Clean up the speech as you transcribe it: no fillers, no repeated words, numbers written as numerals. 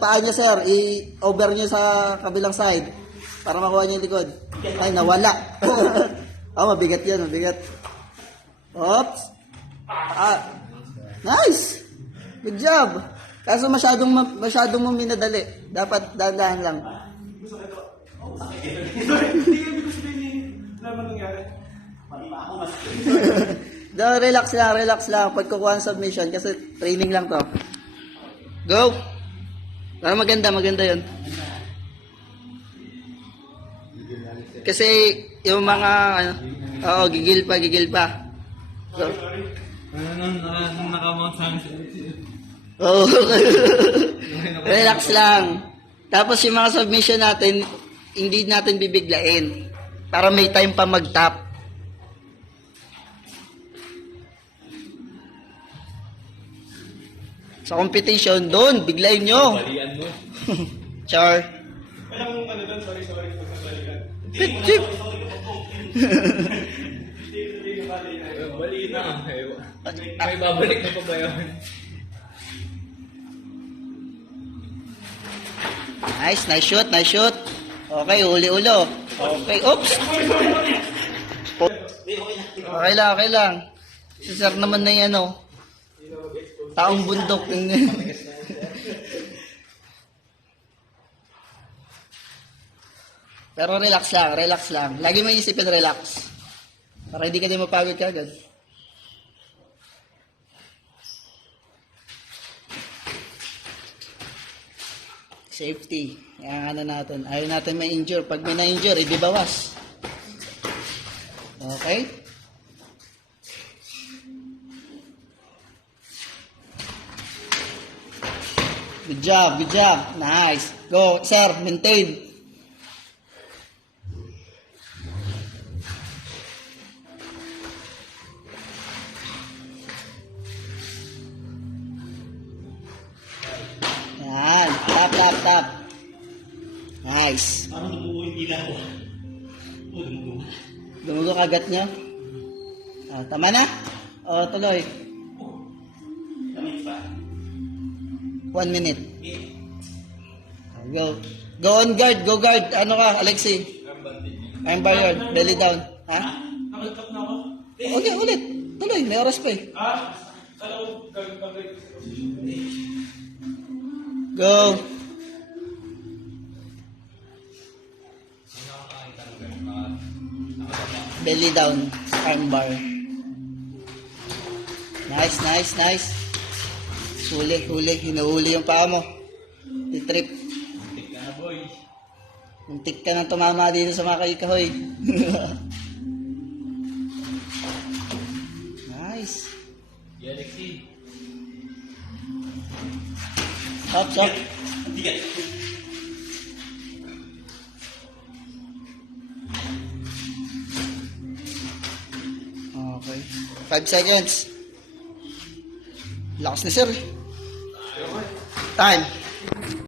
Paa niya, sir, i-over niyo sa kabilang side para makuha niyo yung likod. Ay, nawala. Mabigat yan, mabigat. Oops. Nice. Good job. Kaso masyadong mo minadali. Dapat dahan-dahan lang. Relax lang. Pag kukuha ng submission, kasi training lang to. Go! Para maganda yun. Kasi yung mga, gigil pa. So, Nung nakamount sa akin. Relax lang. Tapos yung mga submission natin, hindi natin bibiglain. Para may time pa mag-tap. Sa competition, doon, biglayin nyo. Balian mo. Char. Walang ano doon, sorry, pag nabalikan. Chip. Bali na. May babalik na pa ba yun? Nice shoot. Okay, uli-ulo. Okay, oops. Okay lang. Si sir naman na yung taong bundok. Pero relax lang. Lagi may isipin relax. Para hindi ka din mapagod kagad. Safety. Yan natin. Ayaw natin ma-injure. Pag may na-injure, ibibawas. Okay? Good job. Nice. Go, sir. Maintain. Yan. Tap. Nice. Parang nabuo yung dila ko. Dumugo kagat niya. Tama na? Tuloy. Kamit pa. 1 minute. Go. Go on guard. Ano ka, Alexi? I'm barrier. Belly down. Ha? Nakagtap na ako. Okay, ulit. Tuloy. May oras pa eh. Kala ko gagawin ko sa Go. Belly down. Arm bar. Nice. Huli. Hinuhuli yung paa mo. I-trip. Tik na boy. Muntik ka nang tumama dito sa mga kahoy. Nice. Alexi. Stop. Tigat. Okay. 5 seconds. Lakas na sir. Time.